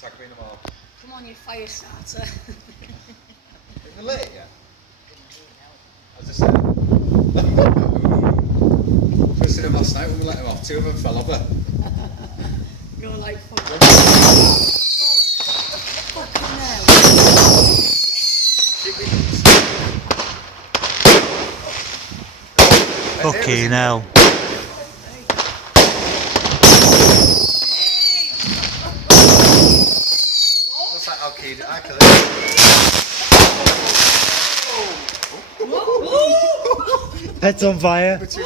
Tag me in them all. Come on, you fire starter. In the lake, yeah? As I said. Just seen him last night when we let him off. 2 of them fell over. You're like fucking hell. Fucking hell. Looks like Al-Qaeda. Head's on fire. Between